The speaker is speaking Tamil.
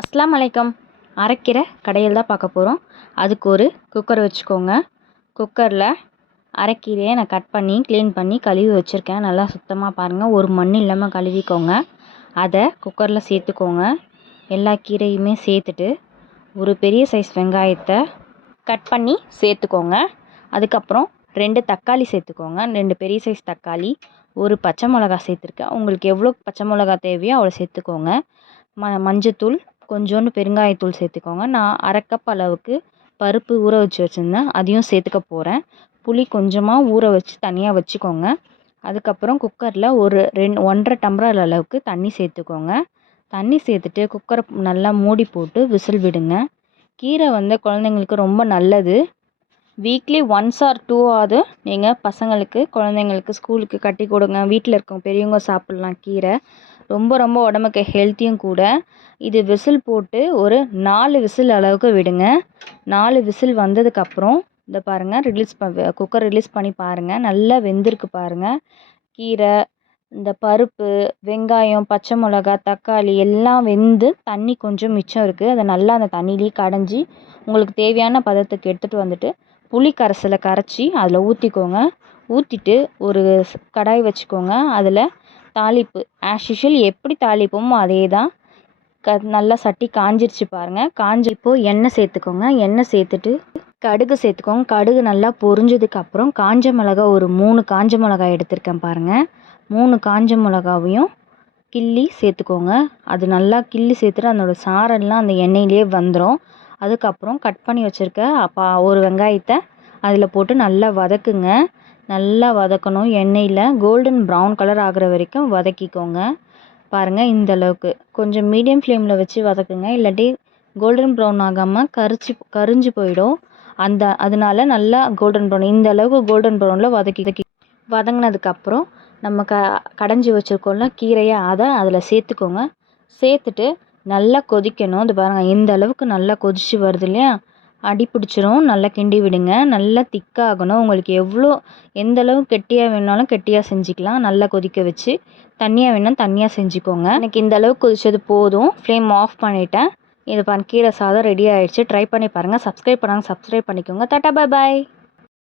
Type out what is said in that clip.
அஸ்ஸலாமு அலைக்கும். அரைக்கீரை கடையில் தான் பார்க்க போகிறோம். அதுக்கு ஒரு குக்கர் வச்சுக்கோங்க. குக்கரில் அரைக்கீரையை நான் கட் பண்ணி க்ளீன் பண்ணி கழுவி வச்சுருக்கேன். நல்லா சுத்தமாக பாருங்கள், ஒரு மண் இல்லாமல் கழுவிக்கோங்க. அதை குக்கரில் சேர்த்துக்கோங்க. எல்லா கீரையுமே சேர்த்துட்டு ஒரு பெரிய சைஸ் வெங்காயத்தை கட் பண்ணி சேர்த்துக்கோங்க. அதுக்கப்புறம் 2 தக்காளி சேர்த்துக்கோங்க. 2 பெரிய சைஸ் தக்காளி, ஒரு பச்சை மிளகா சேர்த்துருக்கேன். உங்களுக்கு எவ்வளோ பச்சை மிளகா தேவையோ அவ்வளோ சேர்த்துக்கோங்க. மஞ்சத்தூள், கொஞ்சோண்டு பெருங்காயத்தூள் சேர்த்துக்கோங்க. நான் 1/2 கப் அளவுக்கு பருப்பு ஊற வச்சு வச்சுருந்தேன், அதையும் சேர்த்துக்க போகிறேன். புளி கொஞ்சமாக ஊற வச்சு தனியாக வச்சுக்கோங்க. அதுக்கப்புறம் குக்கரில் ஒரு 1.5 டம்ளர் அளவுக்கு தண்ணி சேர்த்துக்கோங்க. தண்ணி சேர்த்துட்டு குக்கரை நல்லா மூடி போட்டு விசில் விடுங்க. கீரை குழந்தைங்களுக்கு ரொம்ப நல்லது. வீக்லி 1 ஆர் 2 ஆவது நீங்கள் பசங்களுக்கு, குழந்தைங்களுக்கு ஸ்கூலுக்கு கட்டி கொடுங்க. வீட்டில் இருக்கவங்க பெரியவங்க சாப்பிட்லாம். கீரை ரொம்ப ரொம்ப உடம்புக்கு ஹெல்த்தியும் கூட. இது விசில் போட்டு ஒரு 4 விசில் அளவுக்கு விடுங்க. 4 விசில் வந்ததுக்கப்புறம் இதை பாருங்கள், குக்கர் ரிலீஸ் பண்ணி பாருங்கள். நல்லா வெந்திருக்கு பாருங்கள். கீரை, இந்த பருப்பு, வெங்காயம், பச்சை மிளகா, தக்காளி எல்லாம் வெந்து தண்ணி கொஞ்சம் மிச்சம் இருக்குது. அதை நல்லா அந்த தண்ணியிலேயே கடைஞ்சி உங்களுக்கு தேவையான பதத்துக்கு எடுத்துகிட்டு வந்துட்டு புளி கரைசலை கரைச்சி அதில் ஊற்றிக்கோங்க. ஊற்றிட்டு ஒரு கடாய் வச்சுக்கோங்க. அதில் தாளிப்பு ஆஸ் யூஷுவல் எப்படி தாளிப்போமோ அதே தான். நல்லா சட்டி காஞ்சிருச்சு பாருங்கள். காஞ்சிப்போ எண்ணெய் சேர்த்துக்கோங்க. எண்ணெய் சேர்த்துட்டு கடுகு சேர்த்துக்கோங்க. கடுகு நல்லா பொரிஞ்சதுக்கப்புறம் காஞ்ச மிளகா, ஒரு 3 காஞ்ச மிளகாய் எடுத்திருக்கேன் பாருங்கள். 3 காஞ்ச மிளகாவையும் கிள்ளி சேர்த்துக்கோங்க. அது நல்லா கிள்ளி சேர்த்துட்டு அதனோட சாரெல்லாம் அந்த எண்ணெயிலே வந்துடும். அதுக்கப்புறம் கட் பண்ணி வச்சுருக்க ஒரு வெங்காயத்தை அதில் போட்டு நல்லா வதக்குங்க. நல்லா வதக்கணும். எண்ணெயில் கோல்டன் ப்ரௌன் கலர் ஆகிற வரைக்கும் வதக்கிக்கோங்க. பாருங்கள், இந்த அளவுக்கு கொஞ்சம் மீடியம் ஃப்ளேமில் வச்சு வதக்குங்க. இல்லாட்டி கோல்டன் ப்ரௌன் ஆகாமல் கரிஞ்சு போயிடும். அதனால நல்லா கோல்டன் ப்ரௌன், இந்த அளவுக்கு கோல்டன் ப்ரௌனில் வதங்கினதுக்கப்புறம் நம்ம கடைஞ்சி வச்சுருக்கோம்ல கீரையை, அதை அதில் சேர்த்துக்கோங்க. சேர்த்துட்டு நல்லா கொதிக்கணும். இது பாருங்கள், இந்த அளவுக்கு நல்லா கொதிச்சு வருது இல்லையா, அடி பிடிச்சிரும். நல்லா கிண்டி விடுங்க. நல்லா திக்காகணும். உங்களுக்கு எந்த அளவு கெட்டியாக வேணாலும் கெட்டியாக செஞ்சுக்கலாம். நல்லா கொதிக்க வச்சு தண்ணியாக வேணாலும் தண்ணியாக செஞ்சுக்கோங்க. எனக்கு இந்த அளவுக்கு கொதிச்சது போதும். ஃப்ளேம் ஆஃப் பண்ணிவிட்டேன். இது கீரை சாதம் ரெடி ஆகிடுச்சு. ட்ரை பண்ணி பாருங்கள். சப்ஸ்கிரைப் பண்ணாங்க சப்ஸ்கிரைப் பண்ணிக்கோங்க. டாடா, பாய் பாய்.